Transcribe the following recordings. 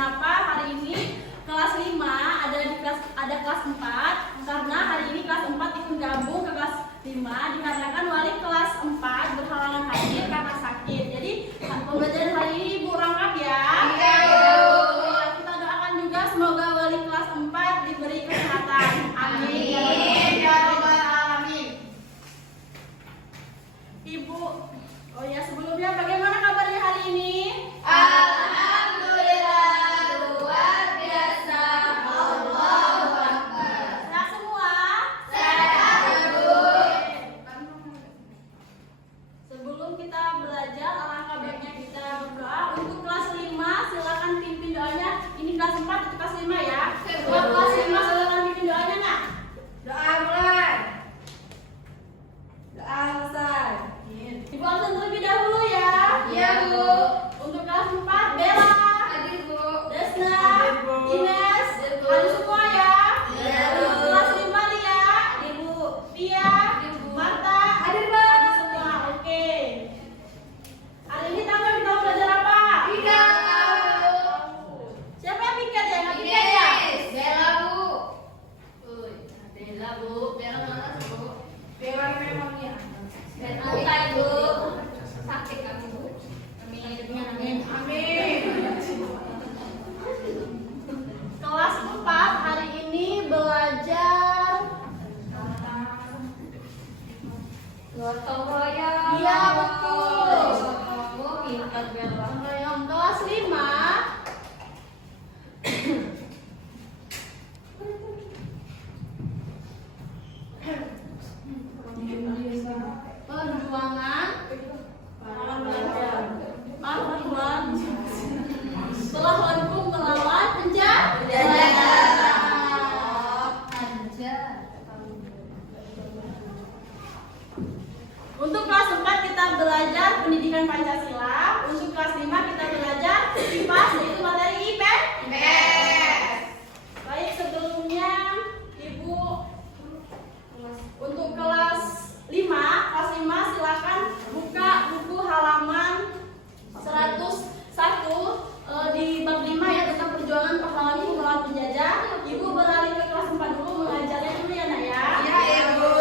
Kenapa hari ini kelas 5 ada kelas 4? Karena hari ini kelas 4 ikut gabung ke kelas 5 dikarenakan wali kelas 4 berhalangan hadir karena sakit. Jadi pembelajaran hari ini Ibu lengkap ya? Iya. Kita doakan juga semoga wali kelas 4 diberi kesehatan. Amin. Ya Rabbal Alamin. Ibu, oh ya sebelumnya bagaimana kabarnya hari ini? Alhamdulillah, luar biasa. Allahu Akbar. Sehat semua? Sehat, Bu. Sebelum kita belajar, alangkah baiknya kita berdoa. Untuk kelas 5, silakan pimpin doanya. Ini kelas 4, itu kelas 5 ya. Buat kelas 5, silakan pimpin doanya, Nak. Doa mulai. Doa selesai. Ibu absen terlebih dahulu ya. Iya, Bu. Untuk kelas 4, Bella, Hadir, Bu. Desna, Hadir, Bu. Ines, Hadir, Bu. hadir semua ya. Iya, Bu. Untuk kelas 5, Lia, Ibu, Pia, Hadir, Bu. Marta, Hadir, Bu. hadir semua. Oke. Hari ini tanggal kita belajar apa? Tiga. Siapa yang piket ya? Nggak piket ya? Bella, Bu. Bella, Bu. Bella mana, Bu? Bella memangnya. Bella, Bu. Sakit kamu, Bu. Amin. Amin. Kelas 4 hari ini belajar Gotong royong. Iya, betul. Oh, pintar Bella. yang kelas 5 perjuangan pahlawan melawanku melawan penjajah. Untuk kelas 4 kita belajar pendidikan Pancasila. Untuk kelas 5 kita belajar IPA, yaitu materi IPS. Baik, sebelumnya Ibu untuk kelas 5 silakan buka buku halaman 101 di bab 5 ya, tentang perjuangan pahlawan melawan penjajah. Ibu beralih ke kelas 4 dulu mengajarnya dulu ya, Nak ya. Iya, Bu.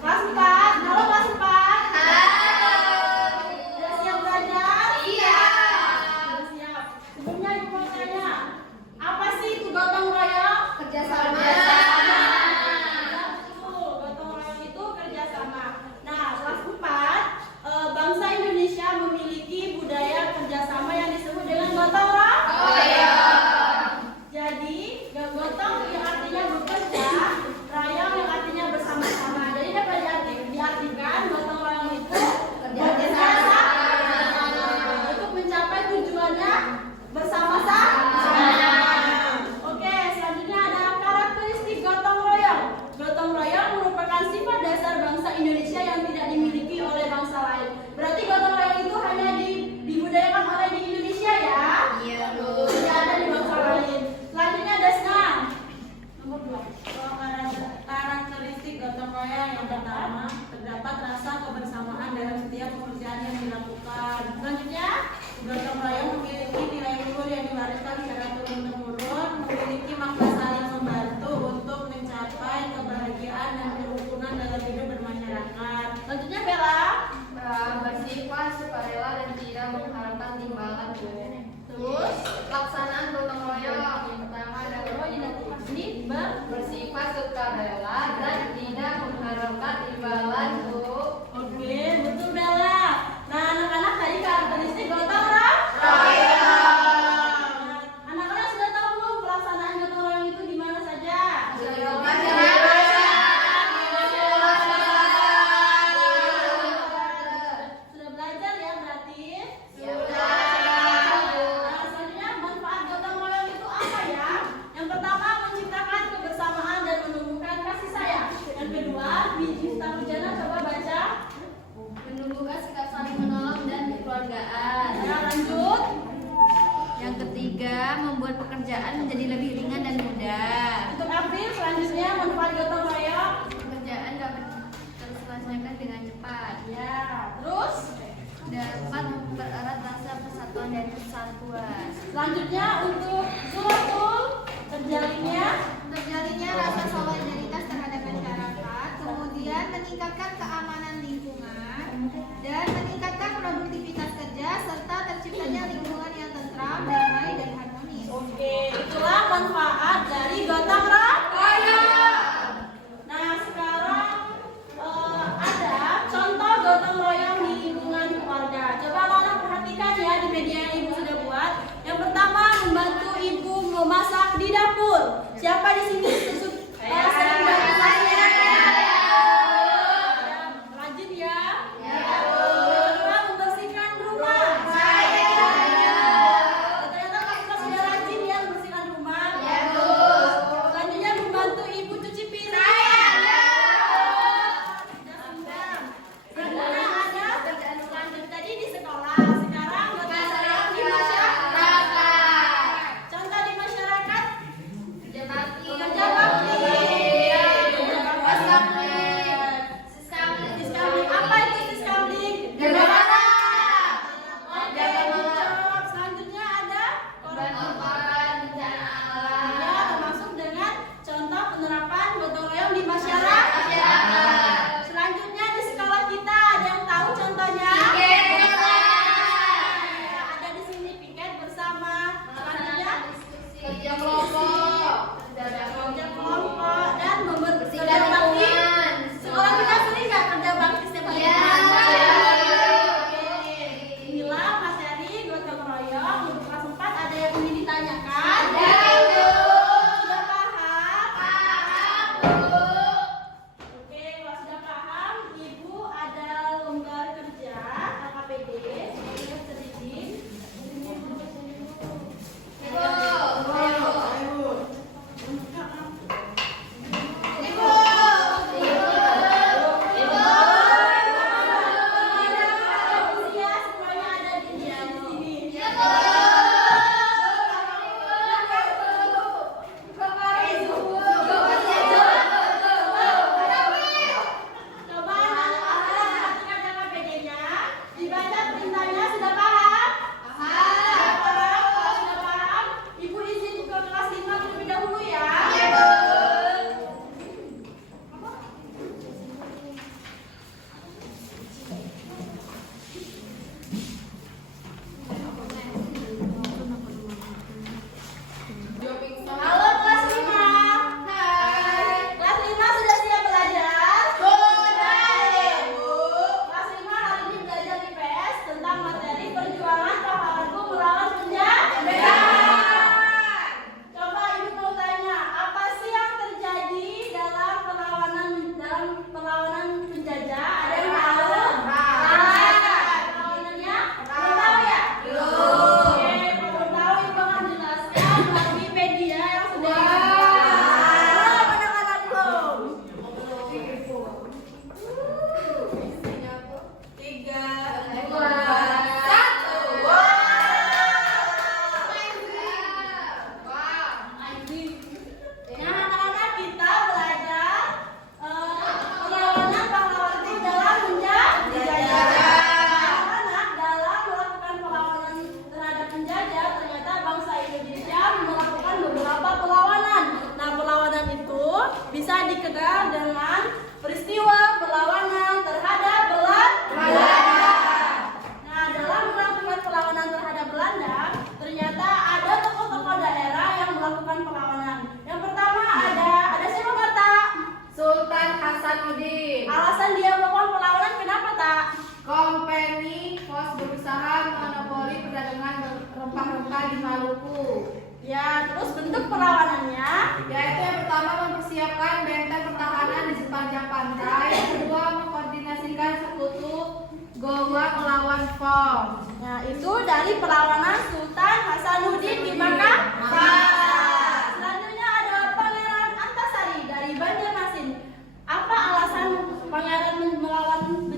Kelas 4, halo kelas 4. Halo. Sudah siap belajar? Iya. Sudah siap. Sebelumnya Ibu mau tanya, apa sih itu gotong royong? Kerjasama. Ya, betul. Gotong royong itu kerjasama. Nah, kelas 4, bangsa Indonesia memiliki budaya kerjasama yang disebut dengan gotong royong. Jadi, gotong yang artinya bekerja, royong yang artinya bersama-sama. Jadi dapat diartikan gotong royong itu bekerja untuk mencapai tujuannya bersama-sama. Oke, selanjutnya ada karakteristik gotong royong. Gotong royong merupakan sifat dasar bangsa Indonesia yang tidak dimiliki oleh bangsa lain. Berarti gotong royong itu hanya dibudayakan oleh di Indonesia ya? Iya, Bu. Tidak ada di bangsa lain. Selanjutnya Desna. Nomor 2. Karakteristik gotong royong yang pertama, terdapat rasa kebersamaan dalam setiap pekerjaan yang dilakukan. Selanjutnya Gotong royong memiliki nilai luhur yang diwariskan secara turun-temurun, memiliki makna saling membantu untuk mencapai kebahagiaan dan kerukunan dalam hidup bermasyarakat. Selanjutnya Bella. Bersifat sukarela dan tidak mengharapkan timbalan, Bu. Terus Pelaksanaan gotong royong yang pertama adalah bersifat sukarela dan tidak mengharapkan imbalan, Bu. Oke, betul Bella. Nah, anak-anak tadi karakteristik gotong royong. Anak-anak sudah tahu belum pelaksanaan gotong royong itu di mana saja? Sudah belajar ya berarti? Nah, selanjutnya manfaat gotong royong itu apa ya? Yang pertama menciptakan kebersamaan dan menumbuhkan kasih sayang. Yang kedua, biji Sarjana coba baca. Menumbuhkan sikap saling menolong dan kekeluargaan. Ya, lanjut. Yang ketiga, membuat pekerjaan menjadi lebih ringan dan mudah. Untuk April selanjutnya manfaat gotong royong. Pekerjaan dapat terselesaikan dengan cepat. Ya, terus dapat mempererat rasa persatuan dan kesatuan. Selanjutnya untuk Zulatul terjalinnya rasa solidaritas terhadap masyarakat, kemudian meningkatkan keamanan lingkungan dan meningkatkan produktivitas kerja serta terciptanya lingkungan yang tentram, damai dan harmonis. Oke, itulah manfaat dari gotong royong. Nah, sekarang ada contoh gotong royong di lingkungan keluarga. Coba anak-anak perhatikan ya di media yang ibu sudah buat. Yang pertama, membantu ibu memasak di dapur. Siapa di sini sering bantu saya? Lanjut ya. Kedua, membersihkan rumah. Ternyata kakak sudah rajin ya membersihkan rumah. Selanjutnya membantu ibu cuci piring. Selanjutnya ada lanjut tadi di sekolah. Sekarang gotong royong di masyarakat. Contoh di masyarakat kerja bakti. Apa itu siskamling? Selanjutnya ada ya, termasuk dengan contoh penerapan gotong royong di masyarakat. Selanjutnya di sekolah kita ada yang tahu contohnya? Ada di sini piket bersama. Selanjutnya kerja kelompok dan membersihkan bakti. Sekolah kita sering nggak kerja bakti setiap hari? Inilah materi gotong royong untuk kelas 4. Ada yang ingin ditanyakan? Sudah paham? Oke, kalau sudah paham, ibu ada lembar kerja LKPD. Saya sedikit. Ya, semuanya ada di sini. Coba anak-anak perhatikan LKPD-nya. Dibaca perintahnya, sudah paham? Sudah paham? Kalau sudah paham, ibu izin ke kelas 5 terlebih dahulu ya. Halo kelas 5. Kelas 5 sudah siap belajar? Kelas 5 hari ini belajar IPS tentang materi perjuangan pahlawanku melawan penjahat. Coba ibu mau tanya, apa sih yang terjadi dalam perlawanan penjajah? Ada yang tahu? Perlawanannya? Belum tahu ya? Oke, kalau belum tahu ibu akan jelaskan melalui media yang sudah belum anak-anak belum. 3, 2, 1. Nah, anak-anak kita belajar perlawanan pahlawanku dalam penjajah. Anak-anak dalam melakukan perlawanan terhadap penjajah, ternyata bangsa Indonesia melakukan beberapa perlawanan. Nah, perlawanan itu bisa dikenal dengan peristiwa perlawanan terhadap Belanda. Nah, dalam melakukan perlawanan terhadap Belanda, ternyata ada tokoh-tokoh daerah yang melakukan perlawanan. Yang pertama ada siapa Marta? Sultan Hasanuddin. Alasan dia melakukan perlawanan kenapa tak? Company Pos berusaha monopoli perdagangan rempah-rempah di Maluku. Ya, terus bentuk perlawanannya Yaitu yang pertama mempersiapkan benteng pertahanan di sepanjang pantai, yang kedua mengkoordinasikan sekutu Gowa melawan Pom. Nah, itu dari perlawanan Sultan Hasanuddin di Makassar. Selanjutnya ada Pangeran Antasari dari Banjarmasin. Apa alasan pangeran melawan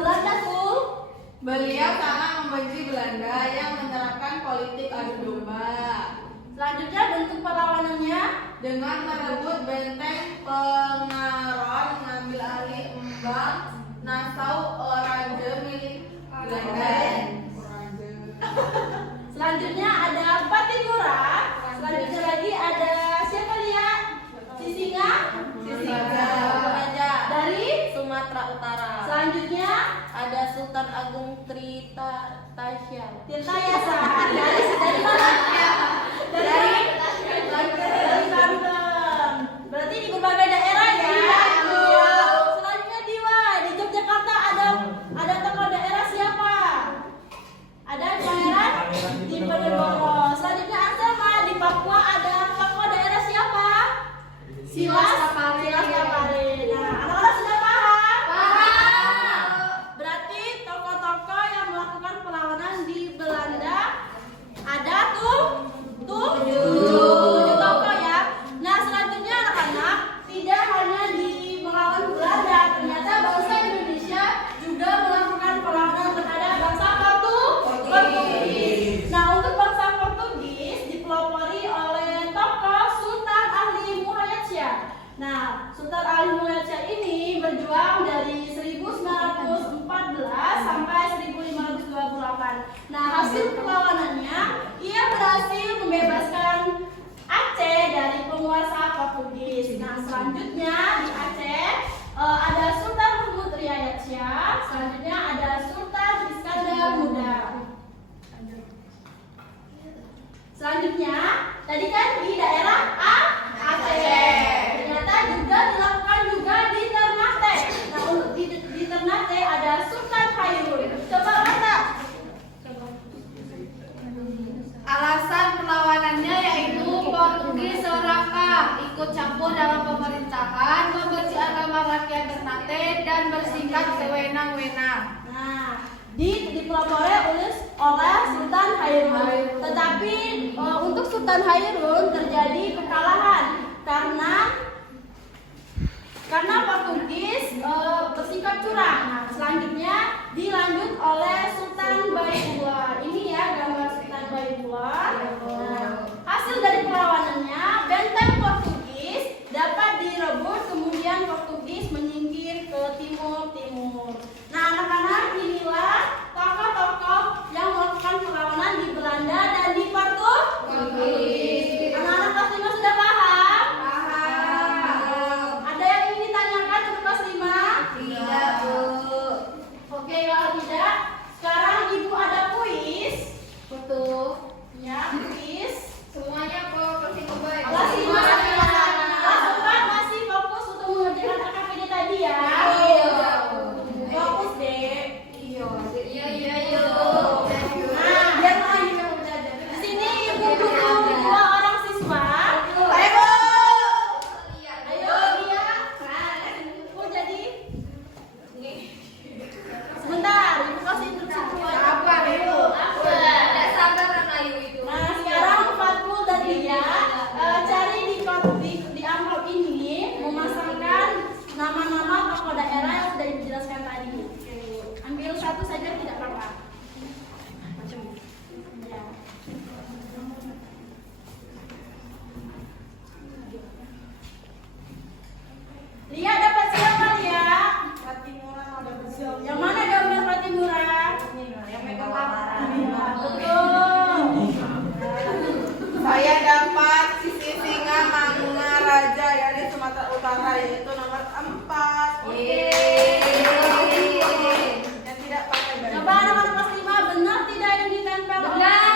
Belanda tuh? Beliau sangat membenci Belanda yang menerapkan politik adu domba. Selanjutnya bentuk perlawanannya Dengan merebut benteng Pengaron, mengambil alih Embang, Nassau, Orange milik Belanda. selanjutnya Sultan Agung Trita Tasya. Tirta Yasa. Dari mana? Dari Banten. Berarti di berbagai daerah ya. Selanjutnya di Yogyakarta ada tokoh daerah siapa? Ada Pangeran Diponegoro. Selanjutnya Ansama di Papua ada tokoh daerah siapa? Silas Kapare. Nah, anak-anak sudah paham? Paham. Berarti tokoh-tokoh yang melakukan perlawanan di Belanda ada tujuh tokoh ya. Nah, selanjutnya anak-anak tidak hanya di melawan Belanda, ternyata bangsa Indonesia juga melakukan perlawanan terhadap bangsa Portugis. Nah, untuk bangsa Portugis dipelopori oleh tokoh Sultan Ali Muhayyad. Nah, Sultan Ali Muhayyad ini berjuang dari 1914 sampai 1528. Nah, hasil perlawanannya ia berhasil membebaskan Aceh dari penguasa Portugis. Nah, selanjutnya di Aceh ada Sultan Mahmud Riyad Shah. Selanjutnya ada Sultan Iskandar Muda. Selanjutnya, tadi kan di daerah Aceh. Ternyata juga dilakukan juga di Ternate. Nah, untuk di Ternate ada Sultan Hairun. Coba kata. Alasan perlawanannya yaitu Portugis serakah, ikut campur dalam pemerintahan, membenci agama rakyat Ternate dan bersikap sewenang-wenang. Nah, dipelopori oleh Sultan Hairun. Tetapi untuk Sultan Hairun terjadi kekalahan karena Portugis bersikap curang. Nah, selanjutnya dilanjut oleh Sultan Baibullah. Ini ya gambar Sultan Baibullah. Nah, hasil dari perlawanannya benteng Portugis dapat direbut, kemudian Portugis menyingkir ke timur. Nah, anak-anak, inilah tokoh-tokoh yang melakukan perlawanan di Belanda dan di Portugis. Anak-anak kelas 5 sudah paham? Paham. Ada yang ingin ditanyakan untuk kelas 5? Tidak, Bu. Oke, kalau tidak, sekarang Ibu ada kuis. Betul. Ya, kuis. Semuanya kok pasti baik. Kelas 5 kelas 4 masih fokus untuk mengerjakan KKPD tadi ya. Fokus deh. Iya. Nah, biar lagi kamu belajar. Di sini Ibu butuh 2 orang siswa. Ayo dia. Ibu jadi. Sebentar, Ibu kasih instruksi dulu. Apa, Ibu? Tidak sabar Ayu itu. Nah, sekarang Fatul dan Lia cari di amplop ini memasangkan nama-nama tokoh daerah yang sudah dijelaskan tadi. Ambil satu saja tidak apa-apa. Ya. Lia dapat siapa Lia? Fatimura mau dapat siapa? Yang mana gambar Fatimura? Yang megang kamera. Betul. Saya dapat sisi singa Mangga Raja ya di Sumatera Utara, yaitu nomor 4. Yang tidak pakai baju. Coba anak-anak kelas 5 benar tidak yang ditempel? Benar.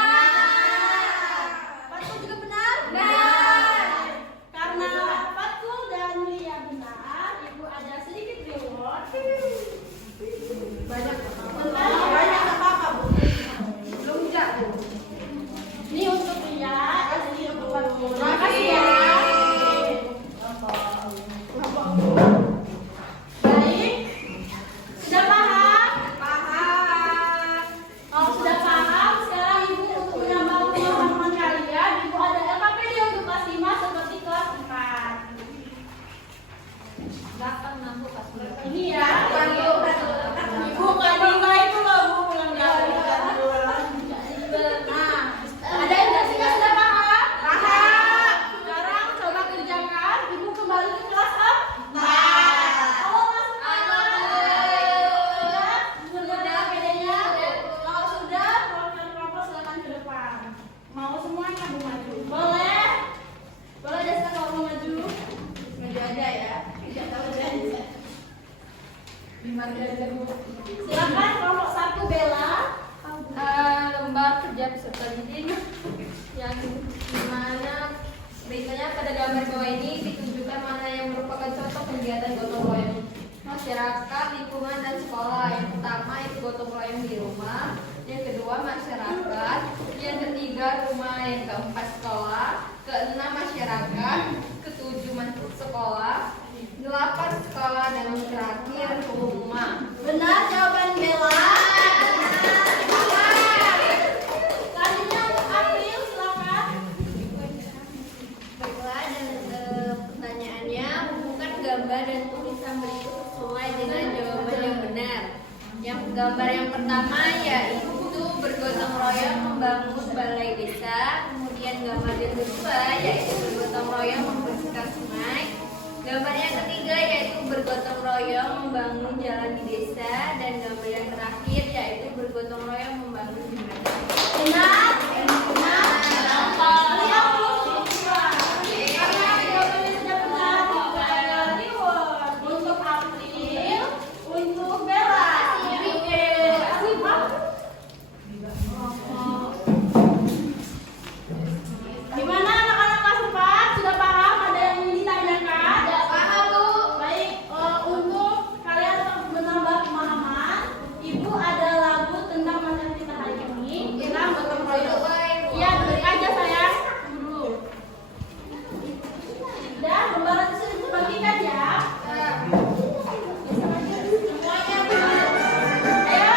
Fatul juga benar? Benar. Karena Fatul dan Lia benar, Ibu ada sedikit reward. Banyak. Bentar ya. Banyak apa-apa, Bu? Belum jak, Bu. Ini untuk Lia, ini untuk Fatul. Terima kasih ya. Baik. Sudah paham? Paham. Kalau sudah paham, sekarang Ibu untuk menambah pemahaman kalian, Ibu ada LKPD untuk kelas 5 seperti kelas 4. 8 mampu pas. Ini ya. Ibu Kadima itu loh, Bu, ulang tahun. Nah, ada yang sudah paham? Paham. Sekarang coba kerjakan. Ibu kembali ke kelas 4. Halo kelas 4. Sudah LKPD-nya? Kalau sudah, kelompok silakan ke depan. Mau semuanya Bu maju? Boleh? Boleh Desta kalau mau maju? Maju aja ya. Tidak tahu aja. 5 derajat, Bu. Silakan kelompok 1 Bella. Lembar kerja peserta didik yang dimana beritanya pada gambar bawah ini ditunjukkan mana yang merupakan contoh kegiatan gotong royong masyarakat, lingkungan, dan sekolah. Yang pertama itu gotong royong di rumah, yang kedua masyarakat, yang ketiga rumah, yang keempat sekolah, keenam masyarakat, ketujuh sekolah, 8 sekolah, dan yang terakhir rumah. Benar jawaban Bella. Selanjutnya untuk April, silakan. Baiklah, dan pertanyaannya hubungkan gambar dan tulisan berikut sesuai dengan jawaban yang benar. Yang gambar yang pertama yaitu bergotong royong membangun balai desa. Kemudian gambar yang kedua yaitu bergotong royong membersihkan sungai. Gambar yang ketiga yaitu bergotong royong membangun jalan di desa. Dan gambar yang terakhir yaitu bergotong royong membangun jembatan. Benar. Benar. Kalian belum semua. Karena jawabannya sudah benar, dibayar reward. Untuk April, untuk Bella. Oke. Kasih Pak. Gimana anak-anak kelas 4? Sudah paham? Ada yang ingin ditanyakan? Paham, Bu. Baik, untuk kalian menambah pemahaman, Ibu ada lagu tentang materi kita hari ini tentang gotong royong. Iya, duduk aja sayang. Dulu. Dan lembaran itu sudah dibagikan ya. Semuanya benar. Ayo.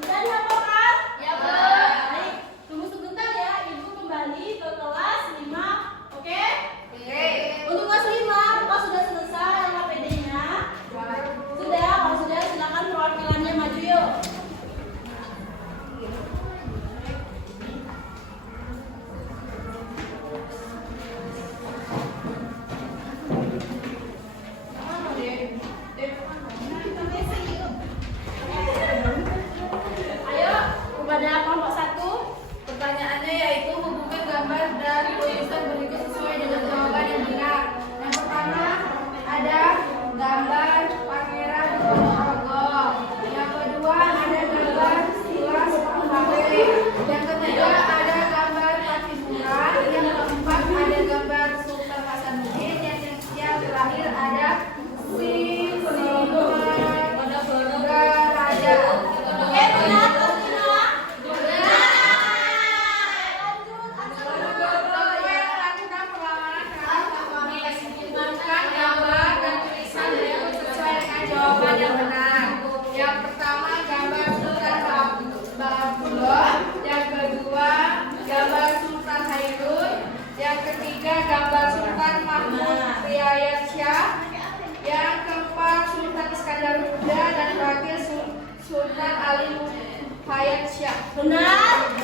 Sudah dihafalkan? Ya, Bu. Baik, tunggu sebentar ya. Ibu kembali ke kelas 5. Oke? Untuk kelas 5, apa sudah selesai LKPD-nya? Sudah, kalau sudah silakan perwakilannya maju yuk. Ayo, kepada kelompok 1. Pertanyaannya yaitu hubungkan gambar dan tulisan berikut sesuai dengan jawaban yang benar. Yang pertama ada gambar Pangeran Ponorogo. Yang kedua ada gambar Silas Panggawe. Yang ketiga ada gambar Patimura. Yang keempat ada gambar Sultan Hasanuddin. Yang terakhir ada Raja. Oke, benar atau tidak? Jawaban yang benar. Yang pertama gambar Sultan Babulon, yang kedua gambar Sultan Hairun, yang ketiga gambar Sultan Mahmud Riyad Shah, yang keempat Sultan Iskandar Muda, dan terakhir Sultan Ali Hayat Shah. Benar.